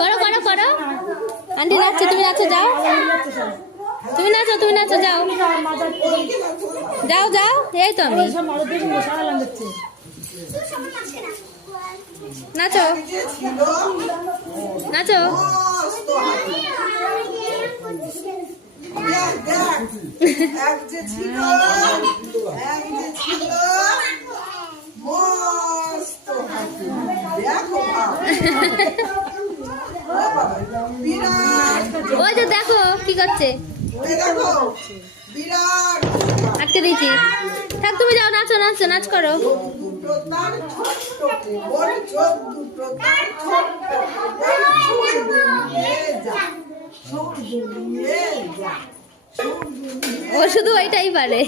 করো করো করো আন্টি নাচছে তুমি নাচো যাও তুমি নাচো যাও যাও যাও এই তো আমি নাচো নাচো ওই যে দেখো কি করছে আটকে দিয়েছি থাক তুমি যাও নাচো নাচো নাচ করো ও শুধু ওইটাই পারে